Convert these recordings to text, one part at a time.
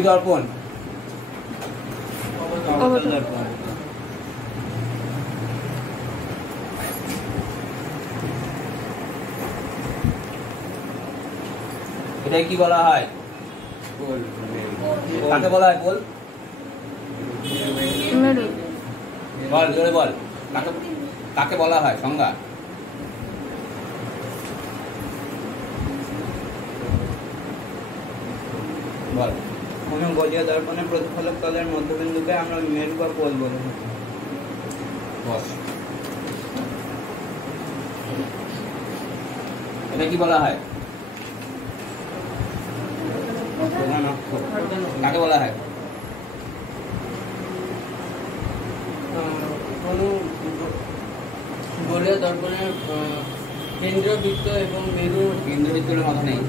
কি দর্পণ? অবতল দর্পণ। এটাই কি বলা হয়? কাকে বলা হয় বল? বল জোরে বল, কাকে বলা হয় সংজ্ঞা? বল। কোনো গোলীয় দর্পণের প্রতিফলক তলের মধ্যবিন্দুকে আমরা মেরু বা পোল বলে থাকি। বস। এটা কি বলা হয়? প্রধান অক্ষ। কাকে বলা হয়? কোনো গোলীয় দর্পণের কেন্দ্রবৃত্ত এবং মেরু কেন্দ্রবৃত্তের মাথা নেই।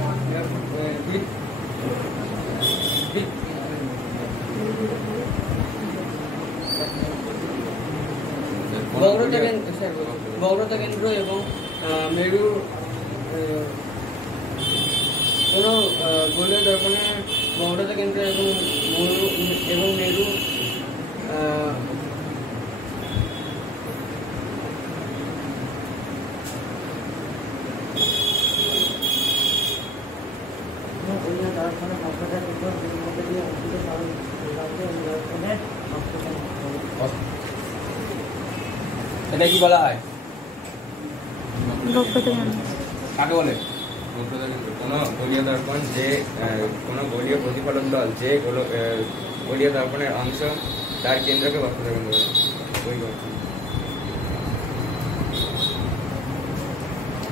বক্রতা কেন্দ্র এবং মেরু কোনো গোলীয় দর্পণের বক্রতা কেন্দ্র এবং মেরু এটা কি বলা হয়? কাকে বলে? কোনো গোলীয় দর্পণ যে কোনো গোলীয় প্রতিফলক দল যে গোলীয় দর্পণের অংশ তার কেন্দ্রকে বক্রতা কেন্দ্র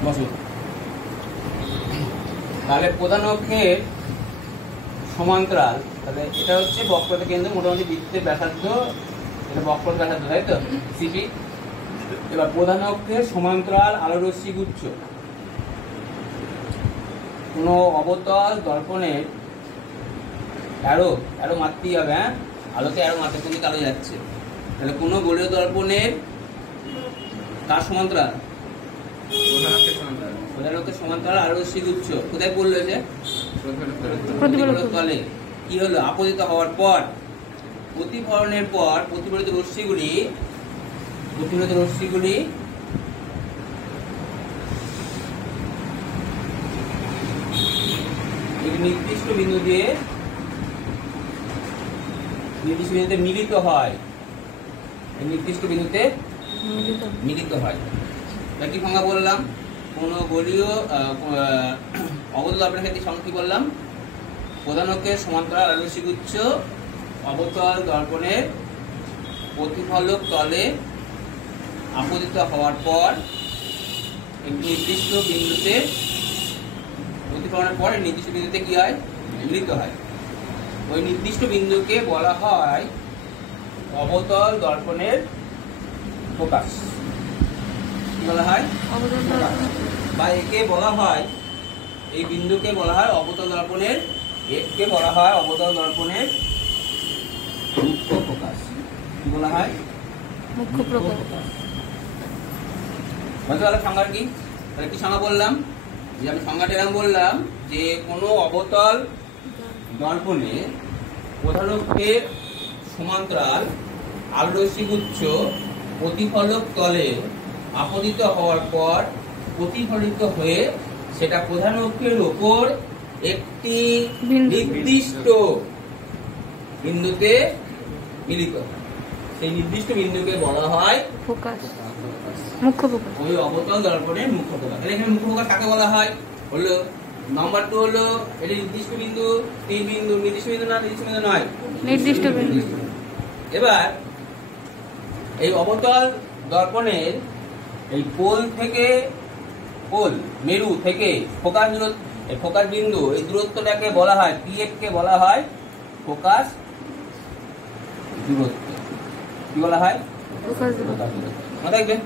বলে। তাহলে প্রধান অক্ষের সমান্তরাল, তাহলে এটা হচ্ছে বক্রতা কেন্দ্র, মোটামুটি বৃত্তের ব্যাসার্ধ, এটা বক্রতা ব্যাসার্ধ, তাই তো সিপি। এবার প্রধান অক্ষের সমান্তরাল আলোরশ্মি গুচ্ছ কোনো অবতল দর্পণের অ্যারো মারতেই হবে, হ্যাঁ আলোতে অ্যারো মারতে, কোন দিকে আলো যাচ্ছে। তাহলে কোনো গোলীয় দর্পণের কার সমান্তরাল? প্রধান অক্ষের সমান্তরাল আলোরশ্মি গুচ্ছ কোথায় পড়লো? যে প্রতিফলক তলে। কি হলো? আপতিত হওয়ার পর, প্রতিফলনের পর প্রতিফলিত রশ্মিগুলি নির্দিষ্ট বিন্দুতে মিলিত হয়। কি সংজ্ঞা বললাম? কোন গোলীয় অবতল দর্পণের ক্ষেত্রে সংজ্ঞা কি বললাম? প্রধান অক্ষের সমান্তরাল আলোরশ্মি গুচ্ছ অবতল দর্পণের প্রতিফলক তলে আপতিত হওয়ার পর একটি নির্দিষ্ট বিন্দুতে প্রতিফলনের পর নির্দিষ্ট বিন্দুতে কি হয়? মিলিত হয়। ওই নির্দিষ্ট বিন্দুকে বলা হয় অবতল দর্পণের ফোকাস। কি বলা হয়? বা একে বলা হয়, এই বিন্দুকে বলা হয় অবতল দর্পণের, একে বলা হয় অবতল দর্পণের মুখ্য ফোকাস। কি বলা হয়? মুখ্য ফোকাস। সংজ্ঞা কি? তাহলে কি সংজ্ঞা বললাম? যে আমি সংজ্ঞাটা এরকম বললাম যে কোনো অবতল দর্পণে প্রধান অক্ষের সমান্তরাল আলোরশ্মি গুচ্ছ প্রতিফলক তলে আপতিত হওয়ার পর প্রতিফলিত হয়ে সেটা প্রধান অক্ষের উপর একটি নির্দিষ্ট বিন্দুতে মিলিত হয়। সেই নির্দিষ্ট বিন্দুকে বলা হয় ফোকাস, মুখ্য ফোকাস। ওই অবতল দর্পণের মুখ্য ফোকাস। তাহলে এখানে মুখ্য ফোকাস কাকে বলা হয়? হলো নাম্বার 2 হলো এটা নির্দিষ্ট বিন্দু, 3 বিন্দু, নির্দিষ্ট বিন্দু না, নির্দিষ্ট বিন্দু নয়, নির্দিষ্ট বিন্দু। এবার এই অবতল দর্পণের এই মেরু থেকে ফোকাস দূরত্ব, এই ফোকাস বিন্দু, এই দূরত্বটাকে বলা হয় পিএফ কে বলা হয় ফোকাস দূরত্ব। কি বলা হয়? ফোকাস দূরত্ব। মনে রাখবেন।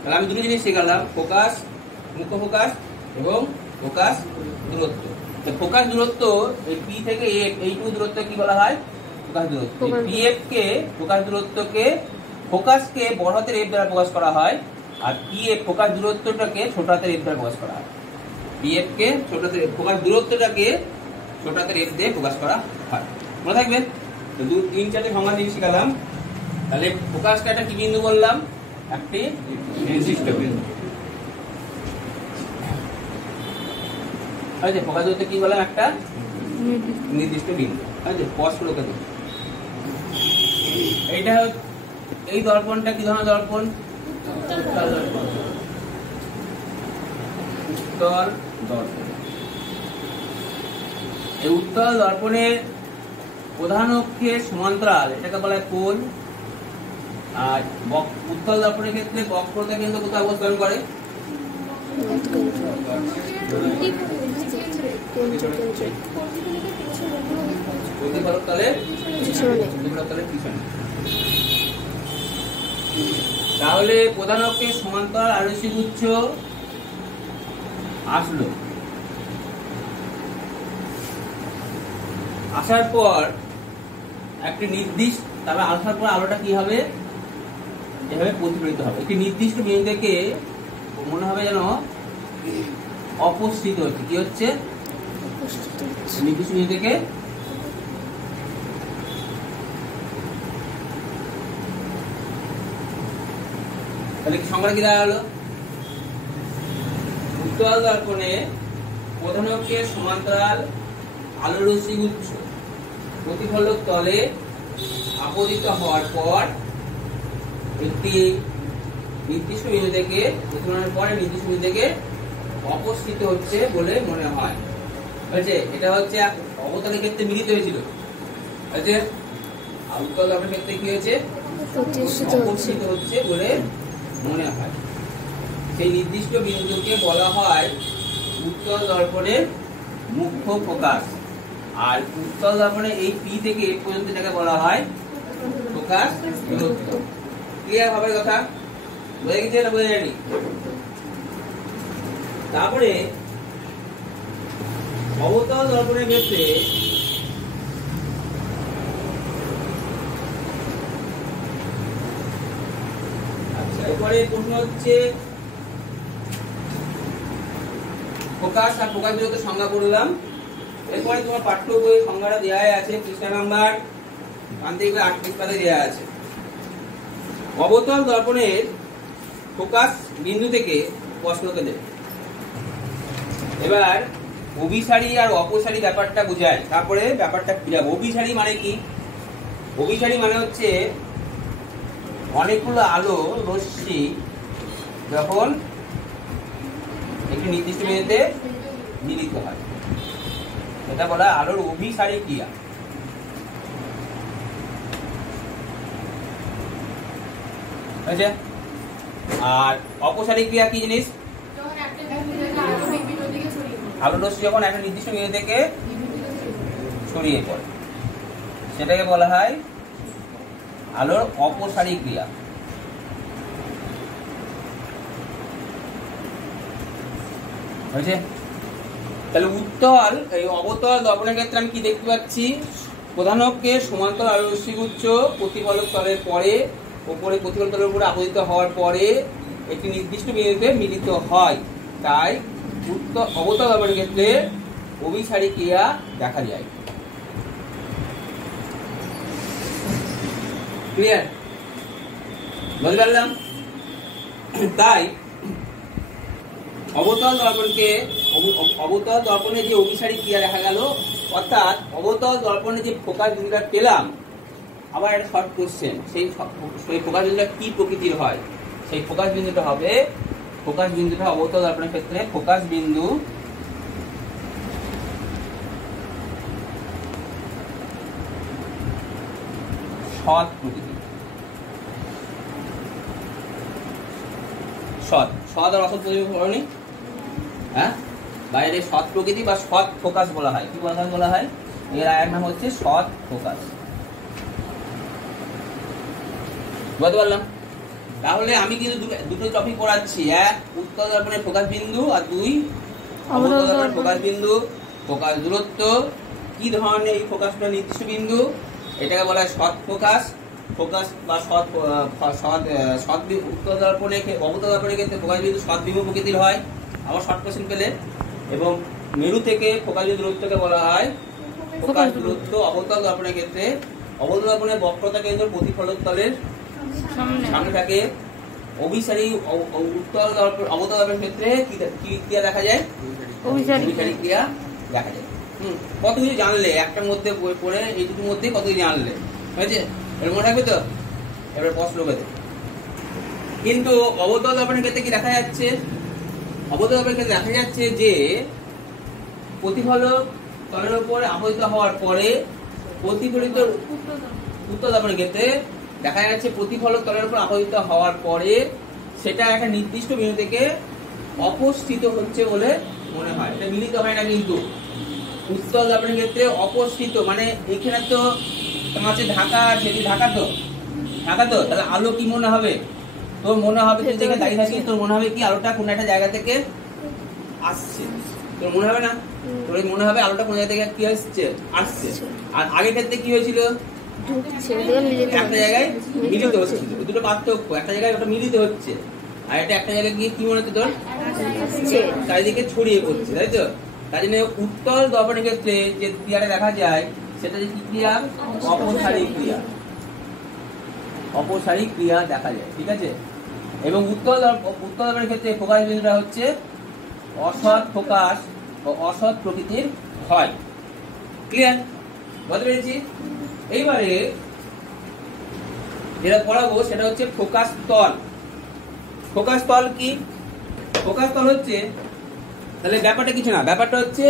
তাহলে আমি দুটো জিনিস শিখালাম, ফোকাস, মুখ্য ফোকাস এবং ফোকাস দূরত্ব। ফোকাস দূরত্ব এই পি থেকে এইটুকু দূরত্ব কি বলা হয়? ফোকাস দূরত্ব। পিএফ কে ফোকাস দূরত্বকে, ফোকাসকে বড় হাতের এফ দ্বারা প্রকাশ করা হয়, আর পিএফ ফোকাস দূরত্বটাকে ছোট হাতের এফ দ্বারা প্রকাশ করা হয়। পিএফ কে ছোট হাতের, ফোকাস দূরত্বটাকে ছোট হাতের এফ দিয়ে প্রকাশ করা হয়। মনে থাকবে? তো 3-4টে সংজ্ঞা দিয়ে শিখালাম। তাহলে ফোকাসটা একটা কি বিন্দু বললাম? একটি নির্দিষ্ট বিন্দু। আচ্ছা, ফোকাস বলতে কি বললাম? একটা নির্দিষ্ট বিন্দু। আচ্ছা, স্পষ্টরূপে এইটা এই দর্পণটা কি ধরনের দর্পণ? উত্তল দর্পণ। এই উত্তল দর্পণের প্রধান অক্ষের সমান্তরাল এটাকে বলা হয় কোণ। আর উত্তল দর্পণের ক্ষেত্রে বক্রতা কিন্তু কোথায় অবস্থান করে? প্রতিফলক তলের পিছনে। তাহলে প্রধান অক্ষের সমান্তরাল আরোহী গুচ্ছ আসলো, আসার পর একটি নির্দিষ্ট, তবে আসার পর আলোটা কি হবে? এভাবে প্রতিফলিত হবে। একটি নির্দিষ্ট বিন্দু থেকে মনে হবে যেন অপসৃত হচ্ছে। কি হচ্ছে? নির্দিষ্ট বিন্দু থেকে তাহলে সংখ্যা কি দেওয়া হলো? উত্তল দর্পণে প্রধান অক্ষের সমান্তরাল আলোরশ্মি গুচ্ছ প্রতিফলক তলে আপতিত হওয়ার পর একটি নির্দিষ্ট বিন্দু থেকে প্রতিফলনের পরে নির্দিষ্ট বিন্দু থেকে অপসৃত হচ্ছে বলে মনে হয়। এটা হচ্ছে অবতলের ক্ষেত্রে মিলিত হয়েছিল। উত্তল দর্পণের ক্ষেত্রে কি হয়েছে? অপসৃত হচ্ছে বলে মনে হয়। সেই নির্দিষ্ট বিন্দুকে বলা হয় উত্তল দর্পণের মুখ্য ফোকাস। আর উত্তল দর্পণে এই পি থেকে এ পর্যন্ত এটাকে বলা হয় ফোকাস দূরত্ব। ক্লিয়ার হবে কথা? বুঝে গেছে না বুঝে যায়নি? তারপরে অবতল দর্পণের ক্ষেত্রে এরপরে প্রশ্ন হচ্ছে ফোকাস আর ফোকাস দূরত্বের সংজ্ঞা করলাম। এরপরে তোমার পাঠ্য বইয়ের সংজ্ঞাটা দেওয়া আছে পৃষ্ঠা নাম্বার 38 পাতে দেওয়া আছে। অবতল দর্পণের ফোকাস বিন্দু থেকে স্পষ্টরূপে দেবে। এবার অভিসারী আর অপসারী ব্যাপারটা বোঝায়, তারপরে ব্যাপারটা বুঝাবো। অভিসারী মানে কি? অভিসারী মানে হচ্ছে অনেকগুলো আলো রশ্মি যখন একটি নির্দিষ্ট বিন্দুতে মিলিত হয়, এটা বলা হয় আলোর অভিসারী ক্রিয়া। আর অপসারী ক্রিয়া কি জিনিস? আলো রশ্মি যখন একটা নির্দিষ্ট বিন্দু থেকে ছড়িয়ে পড়ে সেটাকে বলা হয় আলোর অপসারী ক্রিয়া। হয়েছে? তাহলে উত্তল এই অবতল দর্পণের ক্ষেত্রে আমি কি দেখতে পাচ্ছি? প্রধান অক্ষের সমান্তরাল আলোরশ্মি গুচ্ছ প্রতিফলক তলের পরে উপরে প্রতিফলক তলের উপরে আপতিত হওয়ার পরে একটি নির্দিষ্ট বিন্দুতে মিলিত হয়। তাই অবতল দর্পণের ক্ষেত্রে অভিসারী ক্রিয়া দেখা যায়। ক্লিয়ার? বুঝতে পারলাম? তাই অবতল দর্পণে যে অভিসারী ক্রিয়া দেখা গেল, অর্থাৎ অবতল দর্পণে যে ফোকাস বিন্দুটা পেলাম, আবার একটা শর্ট কোশ্চেন, সেই ফোকাস বিন্দুটা কি প্রকৃতির হয়? সেই ফোকাস বিন্দুটা হবে, ফোকাস বিন্দুটা অবতল দর্পণের ক্ষেত্রে ফোকাস বিন্দু সৎ প্রকৃতি। সৎ আর অসৎ প্রকৃতি, হ্যাঁ, বাইরে সৎ প্রকৃতি বা সৎ ফোকাস বলা হয়। কি বলা হয়? এর আরেক নাম হচ্ছে সৎ ফোকাস। বুঝতে পারলাম? তাহলে আমি কিন্তু দুটো টপিক পড়াচ্ছি, এক উত্তল দর্পণের ফোকাস বিন্দু, আর দুই অবতল দর্পণের ফোকাস বিন্দু। ফোকাস দূরত্ব কি ধরনের? এই ফোকাসটা নির্দিষ্ট বিন্দু, এটাকে বলা হয় সৎ ফোকাস। ফোকাস বা সৎ উত্তল দর্পণে অবতল দর্পণের ক্ষেত্রে ফোকাস বিন্দু সৎ বিমুখ প্রকৃতির হয়। আবার শর্ট কোশ্চেন পেলে। এবং মেরু থেকে ফোকাসীয় দূরত্বকে বলা হয় ফোকাস দূরত্ব। অবতল দর্পণের ক্ষেত্রে অবতল দর্পণের বক্রতা কেন্দ্র প্রতিফলক তলের সামনে থাকে। অভিসারী উত্তল দর্পণ অবতল দর্পণের ক্ষেত্রে কি ক্রিয়া দেখা যায়? অভিসারী ক্রিয়া দেখা যায়। কত কিছু জানলে একটার মধ্যে বই পড়ে এই দুটোর মধ্যে কত কিছু জানলে, হয়েছে? এর মনে রাখবে তো? এবার প্রশ্ন করবে। কিন্তু অবতল দর্পণের ক্ষেত্রে কি দেখা যাচ্ছে? অবতল দর্পণের ক্ষেত্রে দেখা যাচ্ছে যে প্রতিফলক তলের উপর আপতিত হওয়ার পরে প্রতিফলিত উত্তল দর্পণের ক্ষেত্রে দেখা যাচ্ছে প্রতিফলক তলের উপর আপতিত হওয়ার পরে সেটা একটা নির্দিষ্ট বিন্দু থেকে অপসৃত হচ্ছে বলে মনে হয়। এটা মিলিত হয় না কিন্তু। উত্তল দর্পণের ক্ষেত্রে অপসৃত মানে এখানে তো তোমার আছে ঢাকা, সেটি ঢাকা তো তাহলে আলো কি মনে হবে? তোর মনে হবে তুই যেখানে দাঁড়িয়ে থাকিস তোর মনে হবে কি আলোটা কোন একটা জায়গা থেকে আসছে, তোর মনে হবে না? তোর মনে হবে আলোটা কোন জায়গা থেকে কি আসছে। আর আগের ক্ষেত্রে কি হয়েছিল? একটা জায়গায় মিলিত হচ্ছে, দুটো পার্থক্য। একটা জায়গায় ওটা মিলিত হচ্ছে আর এটা একটা জায়গায় গিয়ে কি মনে হচ্ছে তোর চারিদিকে ছড়িয়ে পড়ছে, তাই তো? তাই জন্য উত্তল দর্পণের ক্ষেত্রে যে ক্রিয়াটা দেখা যায় সেটা যে কি ক্রিয়া? অপসারী ক্রিয়া দেখা যায়, ঠিক আছে? এবং উত্তল দর্পণের ক্ষেত্রে ফোকাস বিন্দুটা হচ্ছে অসৎ ফোকাস ও অসৎ প্রকৃতির হয়। ক্লিয়ার? বুঝতে পেরেছি? এইবারে যেটা পড়াবো সেটা হচ্ছে ফোকাস তল। ফোকাস তল কি? ফোকাস তল হচ্ছে, তাহলে ব্যাপারটা কিছু না, ব্যাপারটা হচ্ছে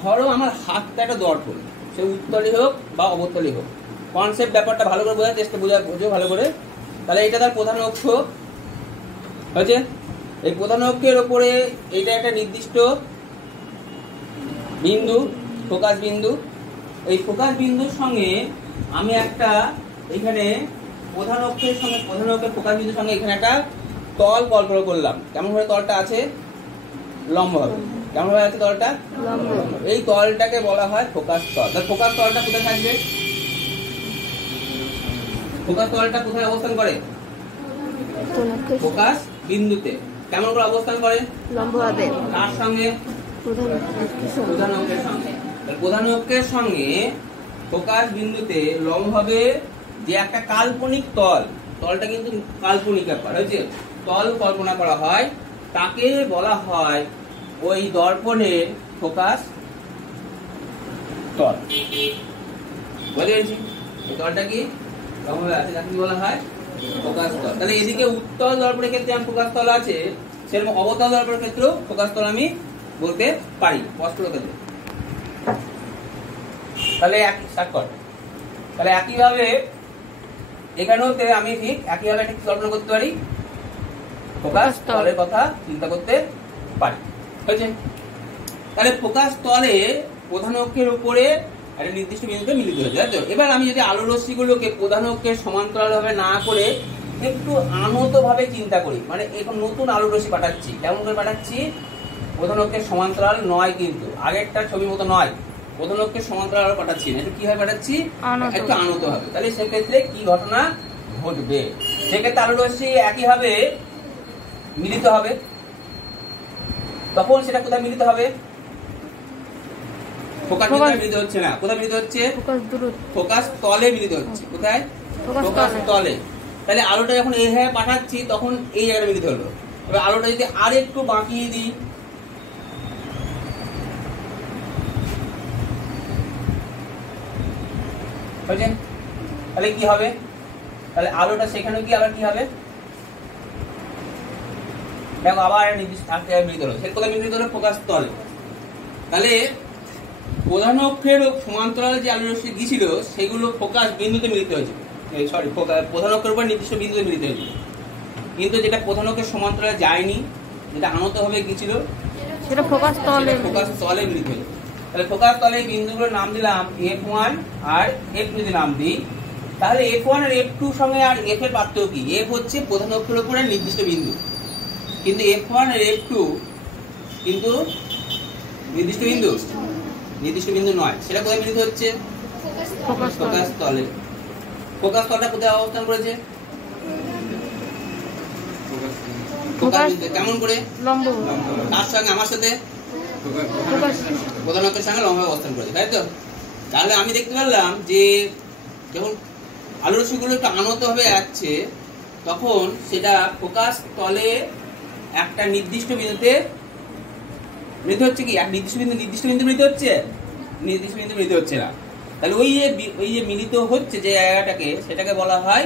ধরো আমার হাতটা একটা দর্পণ, সে উত্তলই হোক বা অবতলই হোক। কনসেপ্ট ব্যাপারটা ভালো করে বোঝার চেষ্টা বোঝো ভালো করে। তাহলে এটা তার প্রধান অক্ষ হচ্ছে, এই প্রধান অক্ষের ওপরে এটা একটা নির্দিষ্ট বিন্দু, ফোকাস বিন্দু। এই ফোকাস বিন্দুর সঙ্গে আমি একটা এখানে প্রধান অক্ষের ফোকাস বিন্দুর সঙ্গে এখানে একটা তল কল্পনা করলাম। কেমন ভাবে তলটা আছে? লম্ব হবে। কেমন ভাবে আছে তলটা? এই তলটাকে বলা হয় ফোকাস তল। ফোকাস তলটা কোথায় থাকবে? ফোকাস তলটা কোথায় অবস্থান করে? ফোকাস বিন্দুতে। কেমন করে অবস্থান করে? লম্বভাবে। কার সঙ্গে? প্রধান অক্ষের সঙ্গে। প্রধান অক্ষের সঙ্গে ফোকাস বিন্দুতে লম্বভাবে যে একটা কাল্পনিক তলটা কিন্তু কাল্পনিক ব্যাপার, হয়েছে? তল কল্পনা করা হয়, তাকে বলা হয় ওই দর্পণের ফোকাস তল। বুঝতে পেরেছি? এই তলটা কি লম্বভাবে আছে, তাকে বলা হয় ফোকাস তল। তাহলে এদিকে উত্তল দর্পণের ক্ষেত্রে আমার ফোকাস তল আছে, সেরকম অবতল দর্পণের ক্ষেত্রেও ফোকাস তল আমি বলতে পারি। স্পষ্ট করে দেব। তাহলে তাহলে একইভাবে এখানেও আমি ঠিক একইভাবে একটা কল্পনা করতে পারি, ফোকাস তলের কথা চিন্তা করতে পারি, হয়েছে? তাহলে ফোকাস তলে প্রধান অক্ষের উপরে একটা নির্দিষ্ট বিন্দুতে মিলিত হয়েছে, তাই তো? এবার আমি যদি আলো রশ্মিগুলোকে প্রধান অক্ষের সমান্তরাল ভাবে না করে একটু আনত ভাবে চিন্তা করি, মানে এখন নতুন আলো রশ্মি পাঠাচ্ছি, কেমন করে পাঠাচ্ছি? প্রধান অক্ষের সমান্তরাল নয়, কিন্তু আগেরটা ছবির মতো নয়। প্রধান অক্ষের সমান্তরাল আলো পাঠাচ্ছি না, একটু কিভাবে পাঠাচ্ছি? একটু আনত হবে। তাহলে সেক্ষেত্রে কি ঘটনা ঘটবে? সেক্ষেত্রে আলো রশ্মি একইভাবে মিলিত হবে। তখন সেটা কোথায় মিলিত হবে? ফোকাস মিলিত হচ্ছে না, কোথায় মিলিত হচ্ছে? ফোকাস তলে মিলিত হচ্ছে। কোথায়? ফোকাস তলে। তাহলে আলোটা যখন এইভাবে পাঠাচ্ছি তখন এই জায়গাটা মিলিত হলো। এবার আলোটা যদি আর একটু বাঁকিয়ে দিই, বুঝলেন? তাহলে কি হবে? তাহলে আলোটা সেখানে গিয়ে আবার কি হবে? দেখো আবার নির্দিষ্ট মিলিত হলো। সে কোথায় মিলিত হলো? ফোকাস তলে। তাহলে প্রধান অক্ষের সমান্তরাল যে আলো রশ্মি গিয়েছিল সেগুলো ফোকাস বিন্দুতে মিলিত হয়েছিল, প্রধান অক্ষের উপর নির্দিষ্ট বিন্দুতে মিলিত হয়েছিল। কিন্তু যেটা প্রধান অক্ষের সমান্তরালে যায়নি, যেটা আনত ভাবে গিয়েছিল, সেটা ফোকাস তলে মিলিত হয়েছিল। তাহলে ফোকাস তলে বিন্দুগুলোর নাম দিলাম F1 আর F2 যদি নাম দিই, তাহলে F1 আর F2 সঙ্গে আর F এর পার্থক্য কি? F হচ্ছে প্রধান অক্ষের উপরে নির্দিষ্ট বিন্দু, কিন্তু F1 আর F2 কিন্তু নির্দিষ্ট বিন্দু নয়। সেটা কোথায় মিলিত হচ্ছে? ফোকাস তলে। ফোকাস তলটা কোথায় অবস্থান করেছে? ফোকাস কেমন করে? লম্ব। তার সঙ্গে আমার সাথে প্রকাশ প্রধান অক্ষের সঙ্গে লম্বভাবে অবস্থান করেছে, তাই তো? তাহলে আমি দেখতে পারলাম যে যখন আলোরশ্মিগুলো একটু আনত-ভাবে আসছে, তখন সেটা ফোকাস তলে একটা নির্দিষ্ট বিন্দুতে মিলিত হচ্ছে কি? এক নির্দিষ্ট বিন্দু মিলিত হচ্ছে? নির্দিষ্ট বিন্দু মিলিত হচ্ছে না। তাহলে ওই যে মিলিত হচ্ছে যে জায়গাটাকে, সেটাকে বলা হয়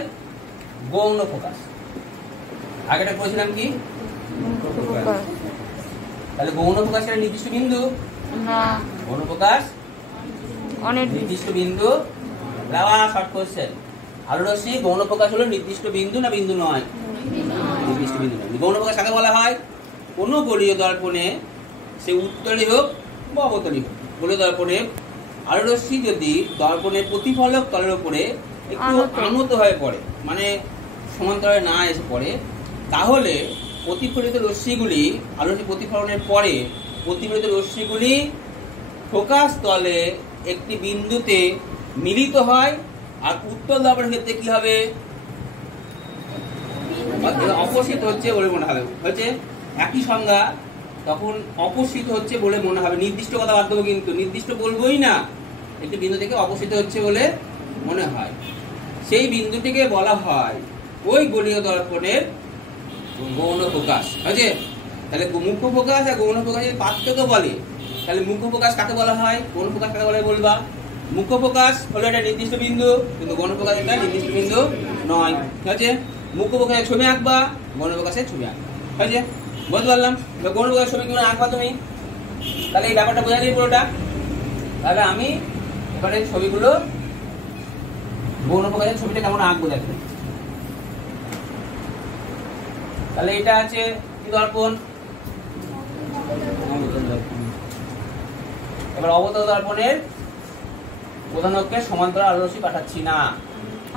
গৌণ ফোকাস। আগেটা বলেছিলাম কি? প্রকাশ তাহলে গৌণ ফোকাস একটা নির্দিষ্ট বিন্দু, না গৌণ ফোকাস অনেক নির্দিষ্ট বিন্দু। লাওয়া শর্ট কোশ্চেন, আলোরশ্মি গৌণ প্রকাশ হলো নির্দিষ্ট বিন্দু না বিন্দু নয়? নির্দিষ্ট বিন্দু নয়। গৌণ প্রকাশ কাকে বলা হয়? কোন গোলীয় দর্পণে, সে উত্তরী হোক বা অবতরী হোক, গোলীয় দর্পণে আলোরশ্মি যদি দর্পণের প্রতিফলক তলের উপরে একটু আনত হয়ে পড়ে, মানে সমান্তরালে না এসে পড়ে, তাহলে প্রতিফলিত রশ্মিগুলি, আলোরশ্মি প্রতিফলনের পরে প্রতিফলিত রশ্মিগুলি ফোকাস তলে একটি বিন্দুতে মিলিত হয়। আর উত্তল দর্পণের ক্ষেত্রে কি হবে? অপসৃত হচ্ছে বলে মনে হবে, হচ্ছে একই সংজ্ঞা, তখন অপসৃত হচ্ছে বলে মনে হবে। নির্দিষ্ট কথা বাদ দেবো, কিন্তু নির্দিষ্ট বলবোই না, একটি বিন্দু থেকে অপসৃত হচ্ছে বলে মনে হয়। সেই বিন্দুটিকে বলা হয় ওই গোলীয় দর্পণের গৌণ প্রকাশ, হয়েছে? তাহলে মুখ্য প্রকাশ আর গৌণ প্রকাশের পার্থক্য বলে, তাহলে মুখ্য প্রকাশ কাকে বলা হয়, গৌণ প্রকাশ কাকে বলে বলবা? মুখ্য প্রকাশ হলো একটা নির্দিষ্ট বিন্দু, কিন্তু গৌণ প্রকাশ একটা নির্দিষ্ট বিন্দু নয়, ঠিক আছে? মুখ্য প্রকাশের ছবি আঁকবা, গৌণ প্রকাশের ছবি আঁকবা, হয়েছে? বুঝতে পারলাম? গৌণ প্রকাশের ছবি কেমন আঁকবা তুমি? তাহলে এই ব্যাপারটা বোঝা যায় পুরোটা। তাহলে আমি এখানে ছবিগুলো, গৌণ প্রকাশের ছবিটা কেমন আঁকবো দেখো। তাহলে এটা আছে কি দর্পণ? এবার অবতল দর্পণের প্রধান অক্ষের সমান্তরাল আলোরশ্মি পাঠাচ্ছি না,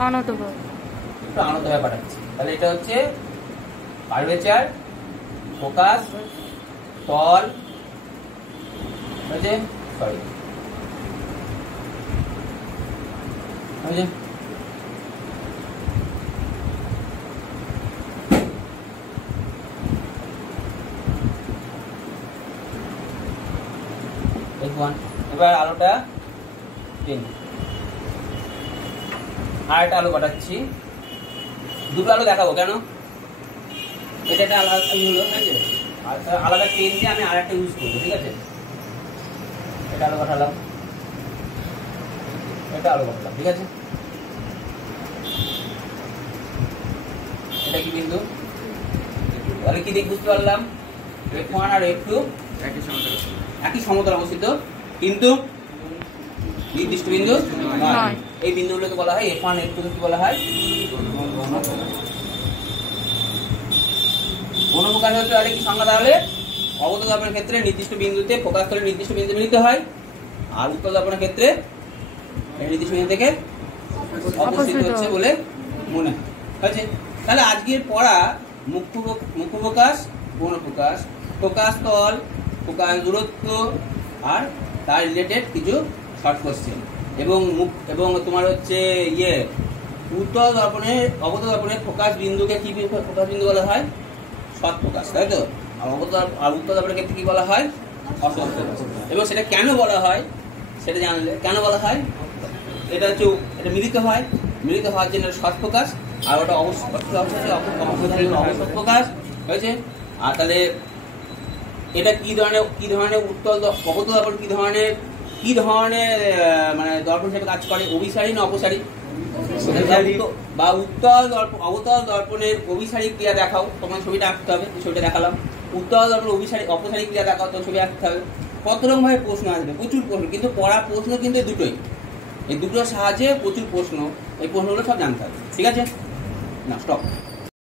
অনতভাবে একটু আনতভাবে পাঠাচ্ছি। তাহলে এটা হচ্ছে কার্ভেচার, ফোকাস, তল, বুঝে? সরি, বুঝে? এবার আলোটা আর একটা আলো পাঠাচ্ছি, দুটো আলো দেখাবো। কেন? এটা একটা আলাদা হলো, ঠিক আছে? আর আলাদা পেন দিয়ে আমি আর একটা ইউজ করবো, ঠিক আছে? এটা আলো পাঠালাম, এটা আলো পাঠালাম, ঠিক আছে? এটা কি বিন্দু? তাহলে কি দেখ বুঝতে পারলাম? F1 আর F2 একই সমতলে অবস্থিত, কিন্তু নির্দিষ্ট বিন্দু নয়। এই বিন্দুগুলোকে বলা হয় F1 F2 কি বলা হয়? গৌণ প্রকাশ হচ্ছে আর কি সংজ্ঞা? তাহলে অবতল দর্পণের ক্ষেত্রে নির্দিষ্ট বিন্দুতে ফোকাস তলে নির্দিষ্ট বিন্দু মিলিত হয়, আর উত্তল দর্পণের ক্ষেত্রে নির্দিষ্ট বিন্দু থেকে অপসৃত হচ্ছে বলে মনে হয়েছে। তাহলে আজকের পড়া মুখ্য প্রকাশ, গৌণ প্রকাশ, ফোকাস তল, ফোকাস দূরত্ব, আর তার রিলেটেড কিছু শর্ট কোশ্চেন, এবং তোমার হচ্ছে উত্তল দর্পণের, অবতল দর্পণের ফোকাস বিন্দুকে কি ফোকাস বিন্দু বলা হয়? সৎ ফোকাস, তাই তো? আর উত্তল দর্পণের ক্ষেত্রে কি বলা হয়? অসৎ ফোকাস। এবং সেটা কেন বলা হয় সেটা জানলে, কেন বলা হয়? এটা হচ্ছে এটা মিলিত হওয়ার জন্য সৎ ফোকাস, আর ওটা অবসৎ ফোকাস, হয়েছে? আর তাহলে এটা কি ধরনের উত্তল অবতল দর্পণ কি ধরনের মানে দর্পণ হিসেবে কাজ করে? অভিসারী না অপসারী? বা অবতল দর্পণের অভিসারী ক্রিয়া দেখাও, তোমার ছবিটা আঁকতে হবে, ছবিটা দেখালাম। উত্তল দর্পণের অপসারী ক্রিয়া দেখাও, তোমার ছবি আঁকতে হবে। কত রকম ভাবে প্রশ্ন আসবে, প্রচুর প্রশ্ন, কিন্তু পড়া প্রশ্ন কিন্তু দুটোই, এই দুটোর সাহায্যে প্রচুর প্রশ্ন, এই প্রশ্নগুলো সব জানতে হবে, ঠিক আছে? না, স্টপ।